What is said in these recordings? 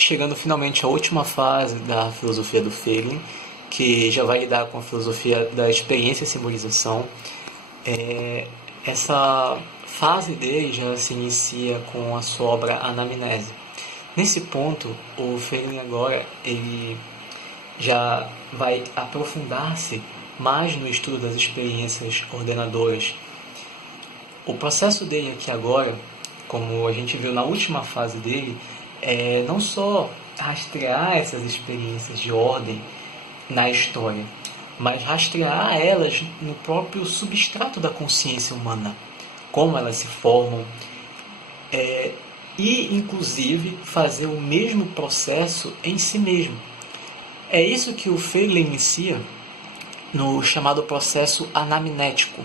chegando finalmente à última fase da filosofia do Feiglin, que já vai lidar com a filosofia da experiência e simbolização. Essa fase dele já se inicia com a sua obra Anamnese. Nesse ponto, o Feiglin agora ele já vai aprofundar-se mais no estudo das experiências ordenadoras. O processo dele aqui agora, como a gente viu na última fase dele, é não só rastrear essas experiências de ordem na história, mas rastrear elas no próprio substrato da consciência humana, como elas se formam, e inclusive fazer o mesmo processo em si mesmo. É isso que o Feiglin inicia no chamado processo anamnético,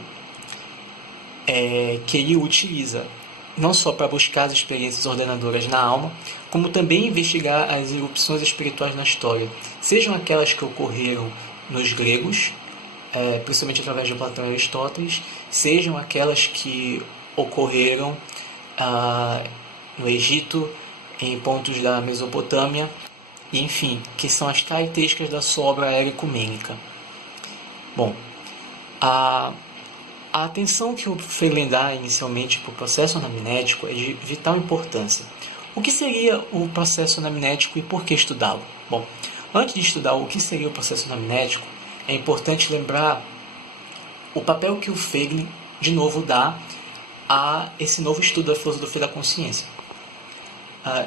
que ele utiliza não só para buscar as experiências ordenadoras na alma, como também investigar as erupções espirituais na história, sejam aquelas que ocorreram nos gregos, principalmente através de Platão e Aristóteles, sejam aquelas que ocorreram no Egito, em pontos da Mesopotâmia, e, enfim, que são as características da sua obra ecumênica. Bom, a atenção que o Feiglin dá inicialmente para o processo anamnético é de vital importância. O que seria o processo anamnético e por que estudá-lo? Bom, antes de estudar o que seria o processo anamnético, é importante lembrar o papel que o Feiglin, de novo, dá a esse novo estudo da filosofia da consciência.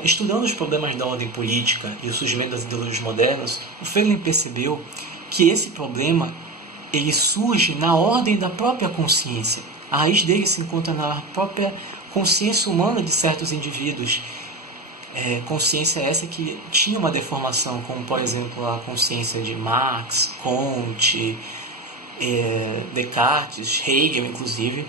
Estudando os problemas da ordem política e o surgimento das ideologias modernas, o Feiglin percebeu que esse problema ele surge na ordem da própria consciência. A raiz dele se encontra na própria consciência humana de certos indivíduos. Consciência essa que tinha uma deformação, como por exemplo a consciência de Marx, Comte, Descartes, Hegel inclusive.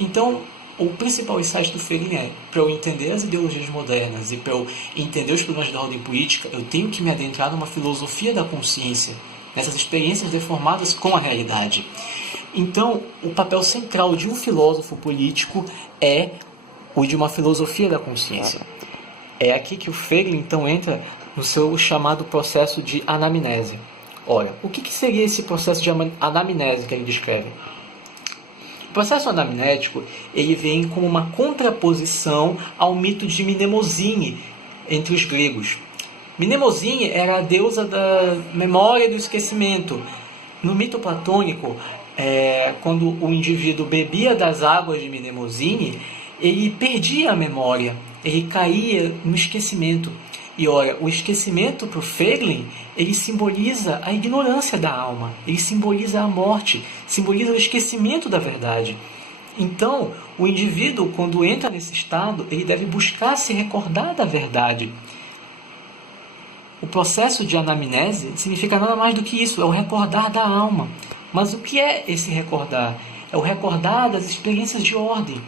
Então, o principal insight do Feiglin para eu entender as ideologias modernas e para eu entender os problemas da ordem política, eu tenho que me adentrar numa filosofia da consciência, nessas experiências deformadas com a realidade. Então, o papel central de um filósofo político é o de uma filosofia da consciência. É aqui que o Feiglin, então, entra no seu chamado processo de anamnese. Ora, o que seria esse processo de anamnese que ele descreve? O processo anamnético ele vem como uma contraposição ao mito de Mnemosine entre os gregos. Mnemosine era a deusa da memória e do esquecimento. No mito platônico, quando o indivíduo bebia das águas de Mnemosine, ele perdia a memória, ele caía no esquecimento. E ora, o esquecimento para o Feiglin, ele simboliza a ignorância da alma, ele simboliza a morte, simboliza o esquecimento da verdade. Então, o indivíduo, quando entra nesse estado, ele deve buscar se recordar da verdade. O processo de anamnese significa nada mais do que isso, é o recordar da alma. Mas o que é esse recordar? É o recordar das experiências de ordem.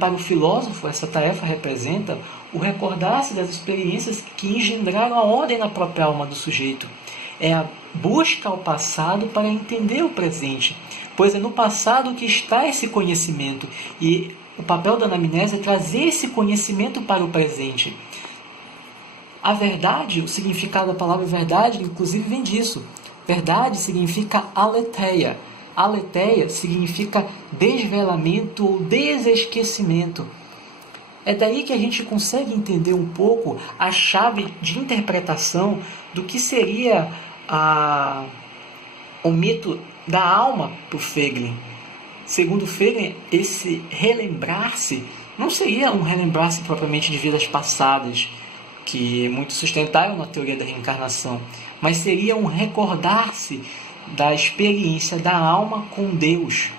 Para o filósofo, essa tarefa representa o recordar-se das experiências que engendraram a ordem na própria alma do sujeito. É a busca ao passado para entender o presente, pois é no passado que está esse conhecimento, e o papel da anamnese é trazer esse conhecimento para o presente. A verdade, o significado da palavra verdade, inclusive vem disso. Verdade significa aletheia. Aletheia significa desvelamento ou desesquecimento. É daí que a gente consegue entender um pouco a chave de interpretação do que seria o mito da alma para o Feiglin. Segundo Feiglin, esse relembrar-se não seria um relembrar-se propriamente de vidas passadas, que muitos sustentaram na teoria da reencarnação, mas seria um recordar-se da experiência da alma com Deus.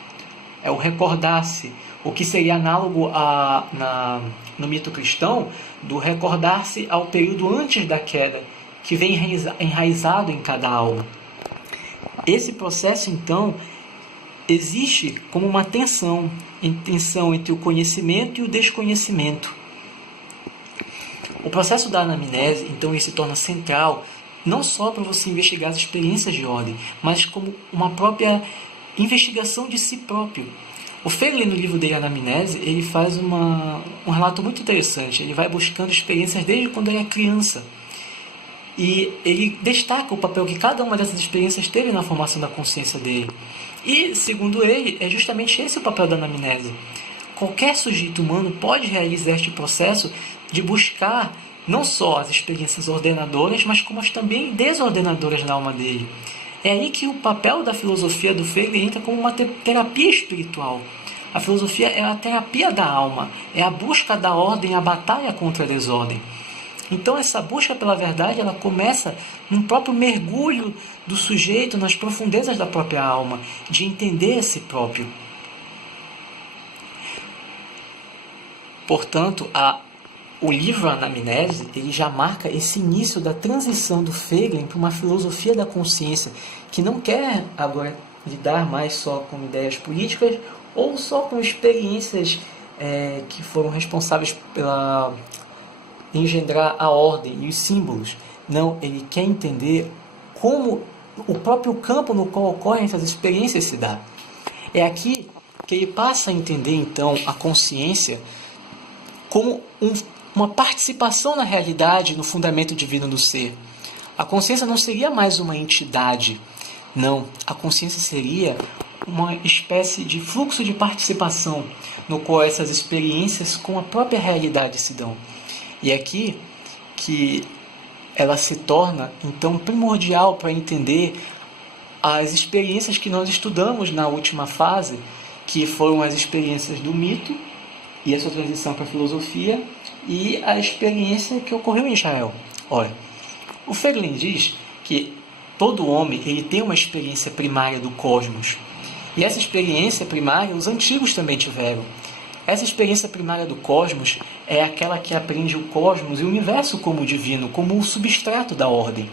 É o recordar-se, o que seria análogo no mito cristão do recordar-se ao período antes da queda, que vem enraizado em cada alma. Esse processo, então, existe como uma tensão entre o conhecimento e o desconhecimento. O processo da anamnese, então, ele se torna central não só para você investigar as experiências de ordem, mas como uma própria investigação de si próprio. O Feiglin, no livro dele, Anamnese, ele faz um relato muito interessante. Ele vai buscando experiências desde quando ele é criança. E ele destaca o papel que cada uma dessas experiências teve na formação da consciência dele. E, segundo ele, é justamente esse o papel da anamnese. Qualquer sujeito humano pode realizar este processo de buscar não só as experiências ordenadoras, mas como as também desordenadoras na alma dele. É aí que o papel da filosofia do Feiglin entra como uma terapia espiritual. A filosofia é a terapia da alma, é a busca da ordem, a batalha contra a desordem. Então essa busca pela verdade, ela começa num próprio mergulho do sujeito nas profundezas da própria alma, de entender a si próprio. Portanto, o livro Anamnese, ele já marca esse início da transição do Feiglin para uma filosofia da consciência, que não quer agora lidar mais só com ideias políticas ou só com experiências que foram responsáveis pela engendrar a ordem e os símbolos. Não, ele quer entender como o próprio campo no qual ocorrem essas experiências se dá. É aqui que ele passa a entender, então, a consciência como uma participação na realidade, no fundamento divino do ser. A consciência não seria mais uma entidade. Não, a consciência seria uma espécie de fluxo de participação no qual essas experiências com a própria realidade se dão. E é aqui que ela se torna, então, primordial para entender as experiências que nós estudamos na última fase, que foram as experiências do mito e a sua transição para a filosofia e a experiência que ocorreu em Israel. Ora, o Feiglin diz que todo homem ele tem uma experiência primária do cosmos. E essa experiência primária os antigos também tiveram. Essa experiência primária do cosmos é aquela que aprende o cosmos e o universo como divino, como o substrato da ordem.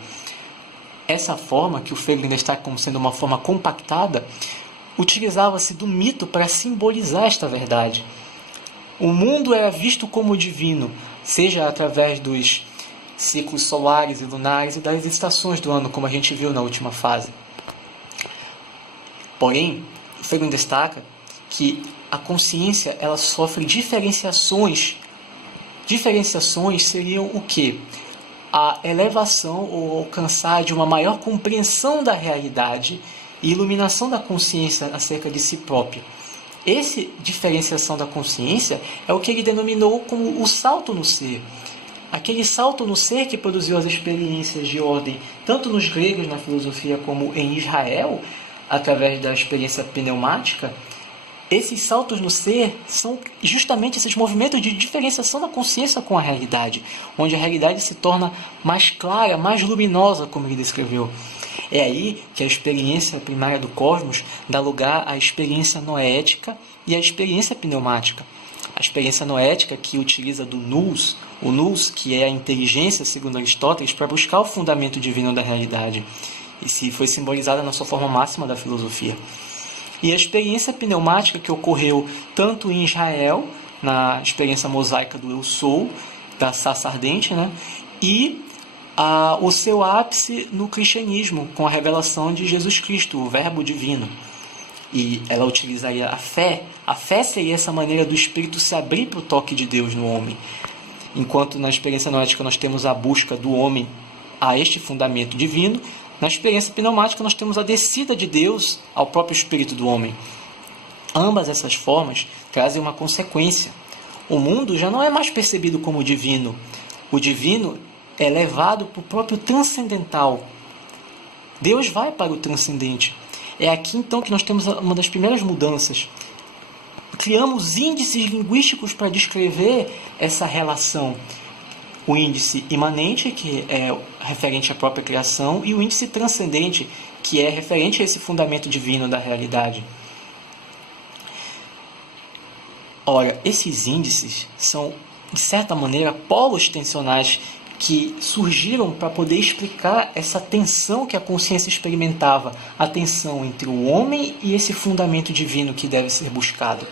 Essa forma, que o Feiglin destaca como sendo uma forma compactada, utilizava-se do mito para simbolizar esta verdade. O mundo era visto como divino, seja através dos ciclos solares e lunares e das estações do ano, como a gente viu na última fase. Porém, o Feiglin destaca que a consciência ela sofre diferenciações. Diferenciações seriam o quê? A elevação ou alcançar de uma maior compreensão da realidade e iluminação da consciência acerca de si própria. Essa diferenciação da consciência é o que ele denominou como o salto no ser. Aquele salto no ser que produziu as experiências de ordem, tanto nos gregos na filosofia como em Israel, através da experiência pneumática. Esses saltos no ser são justamente esses movimentos de diferenciação da consciência com a realidade, onde a realidade se torna mais clara, mais luminosa, como ele descreveu. É aí que a experiência primária do cosmos dá lugar à experiência noética e à experiência pneumática. A experiência noética que utiliza do nous, o nous que é a inteligência, segundo Aristóteles, para buscar o fundamento divino da realidade. E se foi simbolizada na sua forma máxima da filosofia. E a experiência pneumática que ocorreu tanto em Israel, na experiência mosaica do Eu Sou, da Sarça Ardente, e o seu ápice no cristianismo, com a revelação de Jesus Cristo, o Verbo Divino. E ela utilizaria a fé. A fé seria essa maneira do Espírito se abrir para o toque de Deus no homem. Enquanto na experiência noética nós temos a busca do homem a este fundamento divino, na experiência pneumática nós temos a descida de Deus ao próprio espírito do homem. Ambas essas formas trazem uma consequência. O mundo já não é mais percebido como divino. O divino é levado para o próprio transcendental. Deus vai para o transcendente. É aqui então que nós temos uma das primeiras mudanças. Criamos índices linguísticos para descrever essa relação. O índice imanente, que é referente à própria criação, e o índice transcendente, que é referente a esse fundamento divino da realidade. Ora, esses índices são, de certa maneira, polos tensionais que surgiram para poder explicar essa tensão que a consciência experimentava, a tensão entre o homem e esse fundamento divino que deve ser buscado.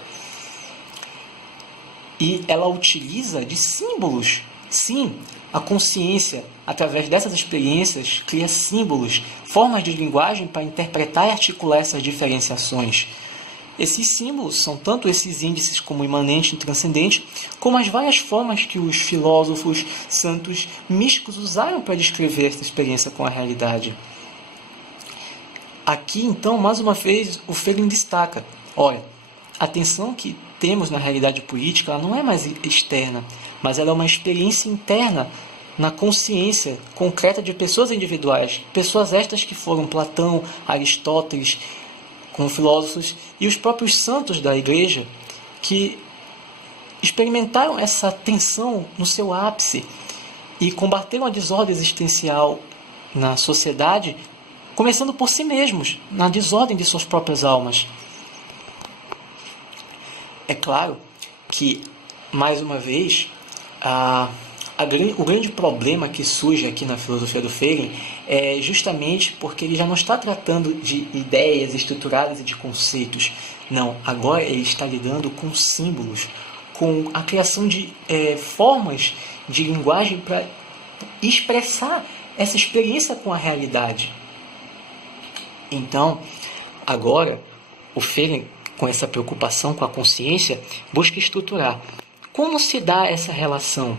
E ela utiliza de símbolos. Sim, a consciência, através dessas experiências, cria símbolos, formas de linguagem para interpretar e articular essas diferenciações. Esses símbolos são tanto esses índices como imanente e transcendente, como as várias formas que os filósofos santos místicos usaram para descrever essa experiência com a realidade. Aqui, então, mais uma vez, o Feiglin destaca: olha, a tensão que temos na realidade política ela não é mais externa, mas ela é uma experiência interna na consciência concreta de pessoas individuais, pessoas estas que foram Platão, Aristóteles, como filósofos, e os próprios santos da Igreja, que experimentaram essa tensão no seu ápice e combateram a desordem existencial na sociedade, começando por si mesmos, na desordem de suas próprias almas. É claro que, mais uma vez, o grande problema que surge aqui na filosofia do Feiglin é justamente porque ele já não está tratando de ideias estruturadas e de conceitos. Não, agora ele está lidando com símbolos, com a criação de formas de linguagem para expressar essa experiência com a realidade. Então, agora, o Feiglin, com essa preocupação com a consciência, busca estruturar. Como se dá essa relação?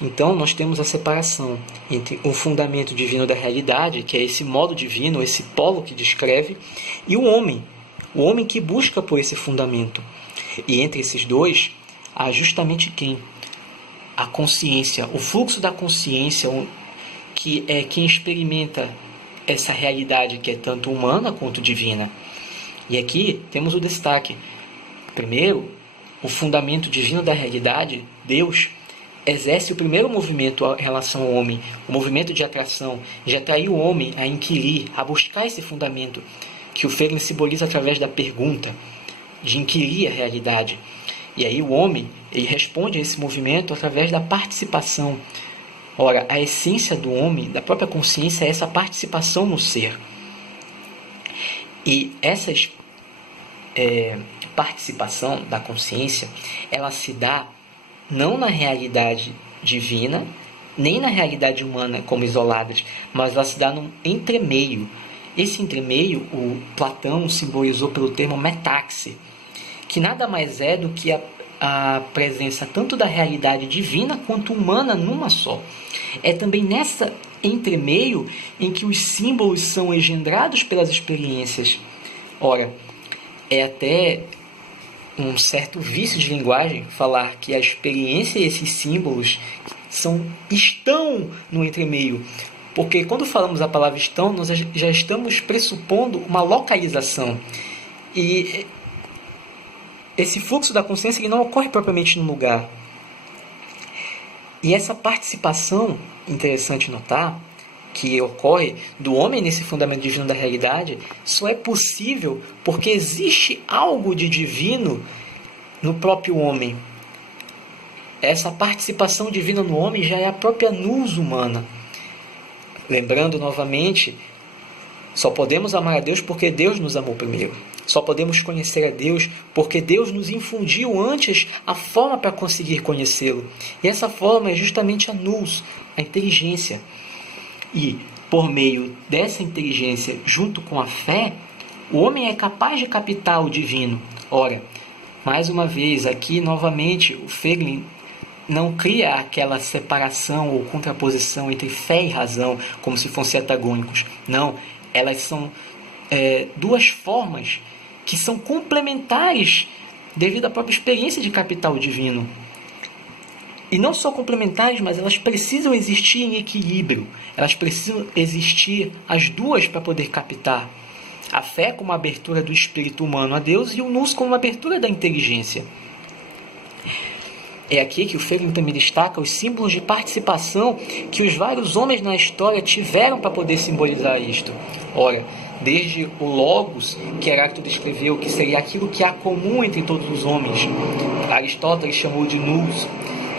Então, nós temos a separação entre o fundamento divino da realidade, que é esse modo divino, esse polo que descreve, e o homem que busca por esse fundamento. E entre esses dois, há justamente quem? A consciência, o fluxo da consciência, que é quem experimenta essa realidade que é tanto humana quanto divina. E aqui temos o destaque. Primeiro, o fundamento divino da realidade, Deus, exerce o primeiro movimento em relação ao homem, o movimento de atração, de atrair o homem a inquirir, a buscar esse fundamento, que o Feiglin simboliza através da pergunta, de inquirir a realidade. E aí o homem, ele responde a esse movimento através da participação. Ora, a essência do homem, da própria consciência, é essa participação no ser. E essa participação da consciência, ela se dá não na realidade divina, nem na realidade humana como isoladas, mas ela se dá num entremeio. Esse entremeio, o Platão simbolizou pelo termo metaxe, que nada mais é do que a presença tanto da realidade divina quanto humana numa só. É também nessa entremeio em que os símbolos são engendrados pelas experiências. Ora, é até um certo vício de linguagem falar que a experiência e esses símbolos estão no entremeio. Porque quando falamos a palavra estão, nós já estamos pressupondo uma localização. E esse fluxo da consciência ele não ocorre propriamente num lugar. E essa participação, interessante notar, que ocorre do homem nesse fundamento divino da realidade, só é possível porque existe algo de divino no próprio homem. Essa participação divina no homem já é a própria nous humana. Lembrando novamente, só podemos amar a Deus porque Deus nos amou primeiro. Só podemos conhecer a Deus porque Deus nos infundiu antes a forma para conseguir conhecê-lo. E essa forma é justamente a nous, a inteligência. E, por meio dessa inteligência, junto com a fé, o homem é capaz de captar o divino. Ora, mais uma vez, aqui novamente, o Feiglin não cria aquela separação ou contraposição entre fé e razão, como se fossem antagônicos. Não, elas são duas formas que são complementares devido à própria experiência de captar o divino. E não só complementares, mas elas precisam existir em equilíbrio. Elas precisam existir as duas para poder captar. A fé como a abertura do espírito humano a Deus e o nous como a abertura da inteligência. É aqui que o Feiglin também destaca os símbolos de participação que os vários homens na história tiveram para poder simbolizar isto. Ora, desde o Logos, que Heráclito descreveu que seria aquilo que há comum entre todos os homens. Aristóteles chamou de nous.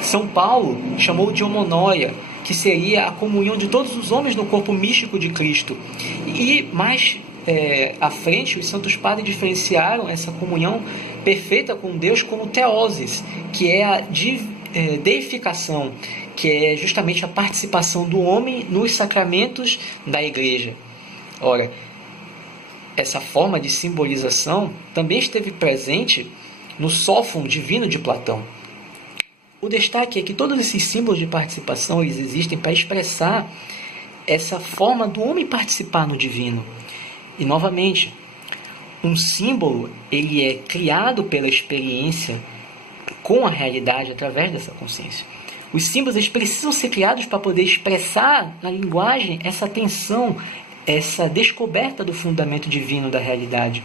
São Paulo chamou de homonóia, que seria a comunhão de todos os homens no corpo místico de Cristo. E mais à frente, os santos padres diferenciaram essa comunhão perfeita com Deus como teoses, que é a deificação, que é justamente a participação do homem nos sacramentos da Igreja. Ora, essa forma de simbolização também esteve presente no sófon divino de Platão. O destaque é que todos esses símbolos de participação eles existem para expressar essa forma do homem participar no divino. E, novamente, um símbolo ele é criado pela experiência com a realidade através dessa consciência. Os símbolos eles precisam ser criados para poder expressar na linguagem essa tensão, essa descoberta do fundamento divino da realidade.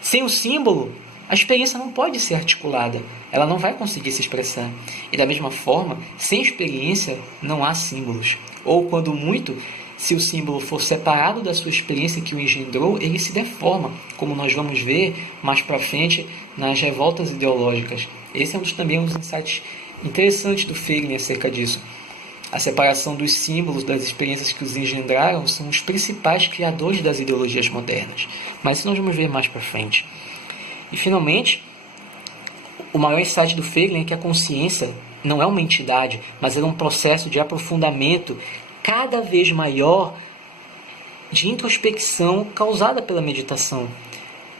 Sem o símbolo, a experiência não pode ser articulada, ela não vai conseguir se expressar. E da mesma forma, sem experiência não há símbolos. Ou, quando muito, se o símbolo for separado da sua experiência que o engendrou, ele se deforma, como nós vamos ver mais para frente nas revoltas ideológicas. Esse é também um dos insights interessantes do Feiglin acerca disso. A separação dos símbolos das experiências que os engendraram são os principais criadores das ideologias modernas. Mas isso nós vamos ver mais para frente. E, finalmente, o maior insight do Feiglin é que a consciência não é uma entidade, mas é um processo de aprofundamento cada vez maior de introspecção causada pela meditação,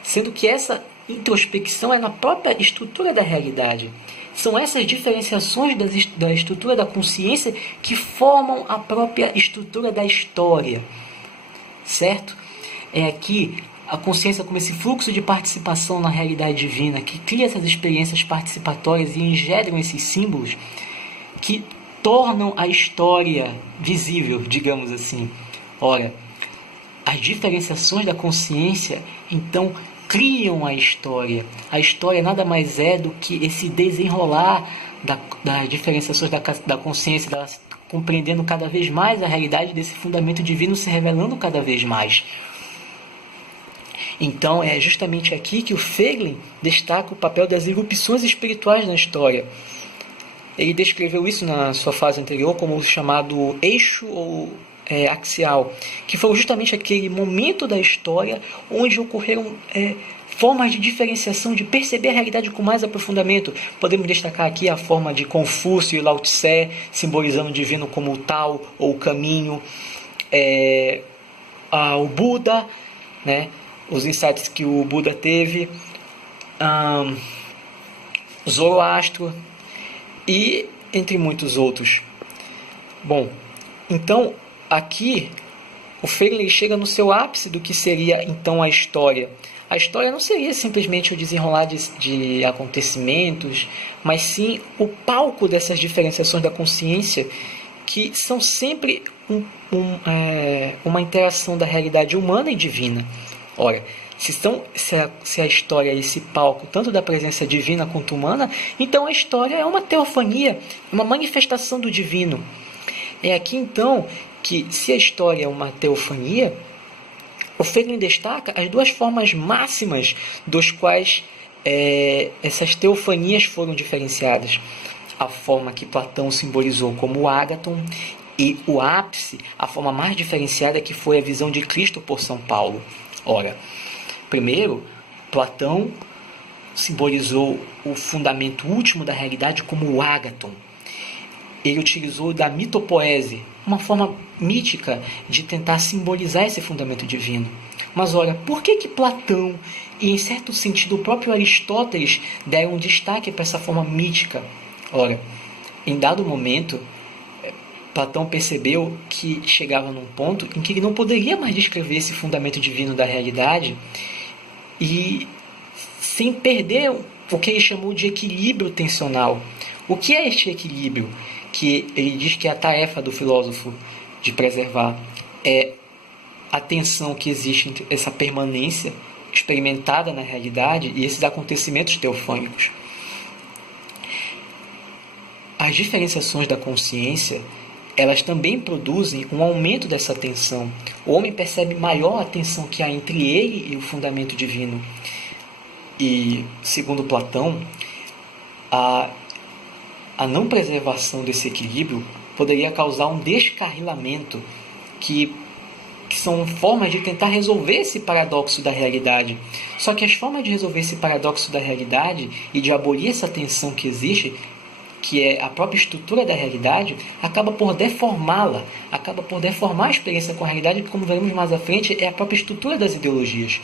sendo que essa introspecção é na própria estrutura da realidade. São essas diferenciações da estrutura da consciência que formam a própria estrutura da história, certo? É aqui a consciência como esse fluxo de participação na realidade divina que cria essas experiências participatórias e engendram esses símbolos que tornam a história visível, digamos assim. Ora, as diferenciações da consciência, então, criam a história. A história nada mais é do que esse desenrolar das diferenciações da consciência, delas compreendendo cada vez mais a realidade desse fundamento divino se revelando cada vez mais. Então, é justamente aqui que o Feiglin destaca o papel das irrupções espirituais na história. Ele descreveu isso na sua fase anterior como o chamado eixo ou axial, que foi justamente aquele momento da história onde ocorreram formas de diferenciação, de perceber a realidade com mais aprofundamento. Podemos destacar aqui a forma de Confúcio e Lao Tse, simbolizando o divino como o Tao ou o caminho, o Buda, né? Os insights que o Buda teve, Zoroastro e entre muitos outros. Bom, então aqui o Feiglin chega no seu ápice do que seria então a história. A história não seria simplesmente o desenrolar de acontecimentos, mas sim o palco dessas diferenciações da consciência, que são sempre uma interação da realidade humana e divina. Ora, se a história é esse palco, tanto da presença divina quanto humana, então a história é uma teofania, uma manifestação do divino. É aqui então que, se a história é uma teofania, o Feiglin destaca as duas formas máximas dos quais essas teofanias foram diferenciadas. A forma que Platão simbolizou como o ágaton e o ápice, a forma mais diferenciada que foi a visão de Cristo por São Paulo. Ora, primeiro, Platão simbolizou o fundamento último da realidade como o ágaton. Ele utilizou da mitopoese, uma forma mítica de tentar simbolizar esse fundamento divino. Mas olha, por que Platão e, em certo sentido, o próprio Aristóteles deram um destaque para essa forma mítica? Ora, em dado momento, Platão percebeu que chegava num ponto em que ele não poderia mais descrever esse fundamento divino da realidade e sem perder o que ele chamou de equilíbrio tensional. O que é este equilíbrio? Que ele diz que é a tarefa do filósofo de preservar. É a tensão que existe entre essa permanência experimentada na realidade e esses acontecimentos teofânicos. As diferenciações da consciência, elas também produzem um aumento dessa tensão. O homem percebe maior a tensão que há entre ele e o fundamento divino. E, segundo Platão, a não preservação desse equilíbrio poderia causar um descarrilamento, que são formas de tentar resolver esse paradoxo da realidade. Só que as formas de resolver esse paradoxo da realidade e de abolir essa tensão que existe que é a própria estrutura da realidade, acaba por deformá-la, acaba por deformar a experiência com a realidade, que, como veremos mais à frente, é a própria estrutura das ideologias.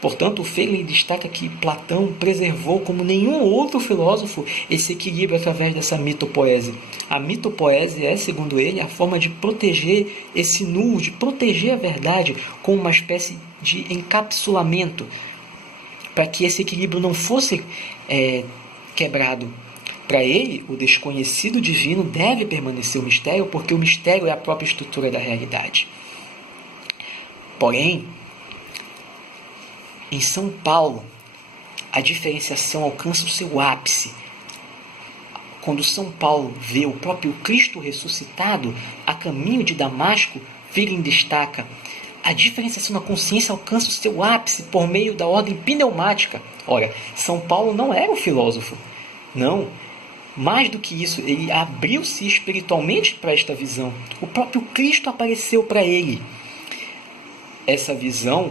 Portanto, o Feiglin destaca que Platão preservou, como nenhum outro filósofo, esse equilíbrio através dessa mitopoese. A mitopoese é, segundo ele, a forma de proteger esse nulo, de proteger a verdade com uma espécie de encapsulamento, para que esse equilíbrio não fosse quebrado. Para ele, o desconhecido divino deve permanecer o mistério, porque o mistério é a própria estrutura da realidade. Porém, em São Paulo, a diferenciação alcança o seu ápice. Quando São Paulo vê o próprio Cristo ressuscitado a caminho de Damasco, Feiglin destaca: a diferenciação na consciência alcança o seu ápice por meio da ordem pneumática. Ora, São Paulo não era um filósofo. Não. Mais do que isso, ele abriu-se espiritualmente para esta visão. O próprio Cristo apareceu para ele. Essa visão,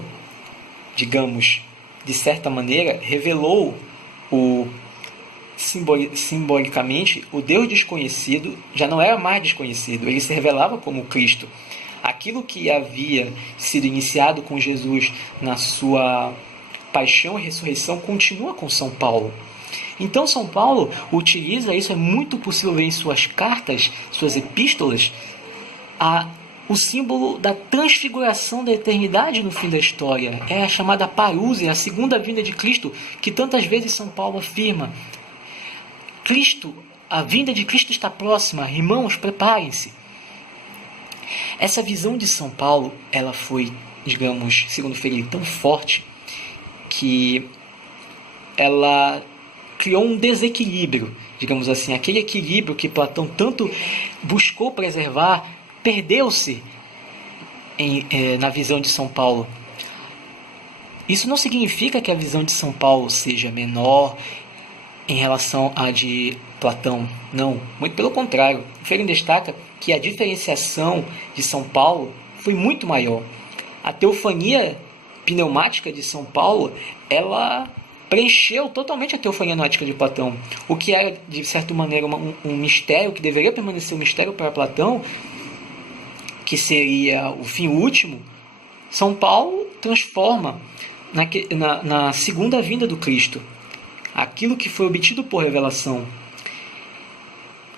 digamos, de certa maneira, revelou simbolicamente o Deus desconhecido. Já não era mais desconhecido, ele se revelava como Cristo. Aquilo que havia sido iniciado com Jesus na sua paixão e ressurreição continua com São Paulo. Então São Paulo utiliza, isso é muito possível ver em suas cartas, suas epístolas, o símbolo da transfiguração da eternidade no fim da história. É a chamada parúzia, a segunda vinda de Cristo, que tantas vezes São Paulo afirma. A vinda de Cristo está próxima, irmãos, preparem-se. Essa visão de São Paulo, ela foi, digamos, segundo Feiglin, tão forte que ela criou um desequilíbrio, digamos assim, aquele equilíbrio que Platão tanto buscou preservar, perdeu-se na visão de São Paulo. Isso não significa que a visão de São Paulo seja menor em relação à de Platão. Não, muito pelo contrário. Feiglin destaca que a diferenciação de São Paulo foi muito maior. A teofania pneumática de São Paulo, ela preencheu totalmente a teofania noética de Platão. O que era, de certa maneira, um mistério, que deveria permanecer um mistério para Platão, que seria o fim último, São Paulo transforma na segunda vinda do Cristo, aquilo que foi obtido por revelação.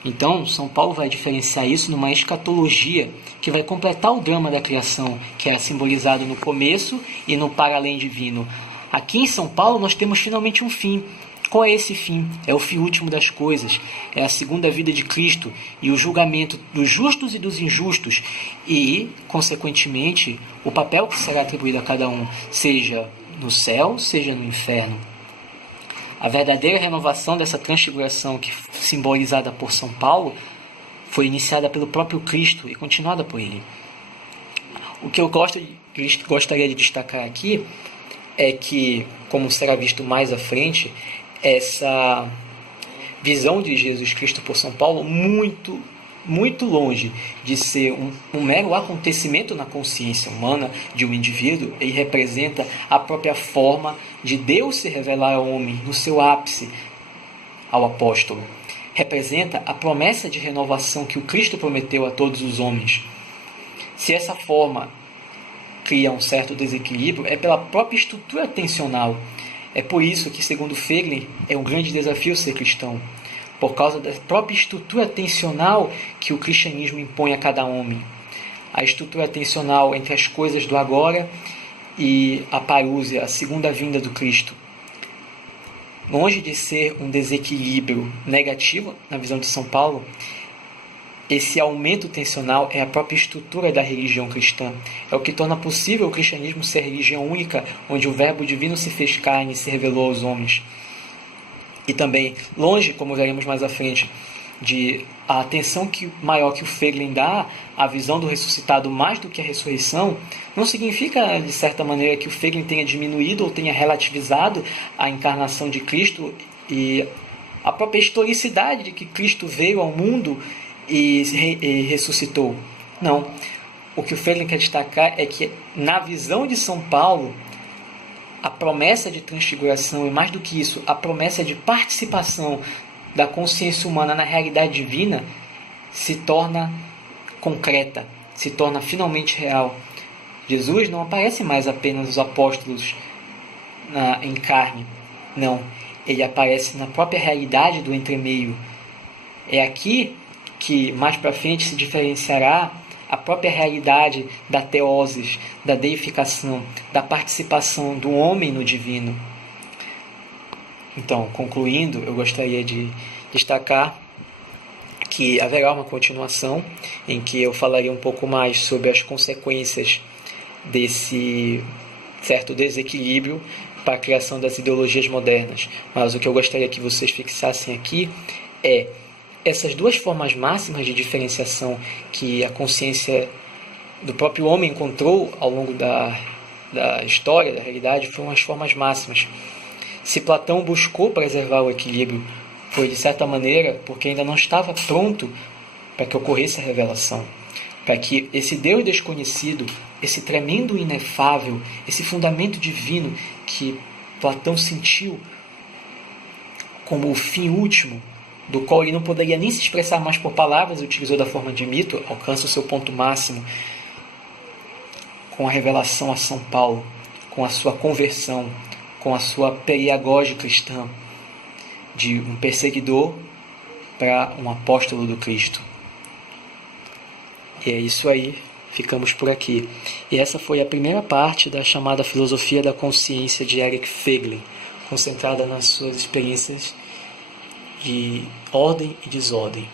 Então, São Paulo vai diferenciar isso numa escatologia que vai completar o drama da criação, que é simbolizado no começo e no para-além divino. Aqui em São Paulo nós temos finalmente um fim. Qual é esse fim? É o fim último das coisas, é a segunda vida de Cristo e o julgamento dos justos e dos injustos e, consequentemente, o papel que será atribuído a cada um, seja no céu, seja no inferno. A verdadeira renovação dessa transfiguração, que simbolizada por São Paulo, foi iniciada pelo próprio Cristo e continuada por ele. O que eu gostaria de destacar aqui é que, como será visto mais à frente, essa visão de Jesus Cristo por São Paulo, muito, muito longe de ser um mero acontecimento na consciência humana de um indivíduo, ele representa a própria forma de Deus se revelar ao homem no seu ápice, ao apóstolo. Representa a promessa de renovação que o Cristo prometeu a todos os homens. Se essa forma cria um certo desequilíbrio, é pela própria estrutura tensional. É por isso que, segundo Feiglin, é um grande desafio ser cristão, por causa da própria estrutura tensional que o cristianismo impõe a cada homem. A estrutura tensional entre as coisas do agora e a parúzia, a segunda vinda do Cristo. Longe de ser um desequilíbrio negativo, na visão de São Paulo, esse aumento tensional é a própria estrutura da religião cristã. É o que torna possível o cristianismo ser religião única, onde o verbo divino se fez carne e se revelou aos homens. E também, longe, como veremos mais à frente, de a atenção maior que o Feiglin dá à visão do ressuscitado mais do que a ressurreição, não significa, de certa maneira, que o Feiglin tenha diminuído ou tenha relativizado a encarnação de Cristo e a própria historicidade de que Cristo veio ao mundo e ressuscitou. Não. O que o Feiglin quer destacar é que, na visão de São Paulo, a promessa de transfiguração, e mais do que isso, a promessa de participação da consciência humana na realidade divina se torna concreta, se torna finalmente real. Jesus não aparece mais apenas os apóstolos em carne, não. Ele aparece na própria realidade do entremeio. É aqui que mais para frente se diferenciará a própria realidade da teoses, da deificação, da participação do homem no divino. Então, concluindo, eu gostaria de destacar que haverá uma continuação em que eu falaria um pouco mais sobre as consequências desse certo desequilíbrio para a criação das ideologias modernas. Mas o que eu gostaria que vocês fixassem aqui é essas duas formas máximas de diferenciação que a consciência do próprio homem encontrou ao longo da história, da realidade, foram as formas máximas. Se Platão buscou preservar o equilíbrio, foi de certa maneira porque ainda não estava pronto para que ocorresse a revelação, para que esse Deus desconhecido, esse tremendo inefável, esse fundamento divino que Platão sentiu como o fim último, do qual ele não poderia nem se expressar mais por palavras, utilizou da forma de mito, alcança o seu ponto máximo com a revelação a São Paulo, com a sua conversão, com a sua periagógia cristã, de um perseguidor para um apóstolo do Cristo. E é isso aí, ficamos por aqui. E essa foi a primeira parte da chamada Filosofia da Consciência de Eric Feiglin, concentrada nas suas experiências de ordem e desordem.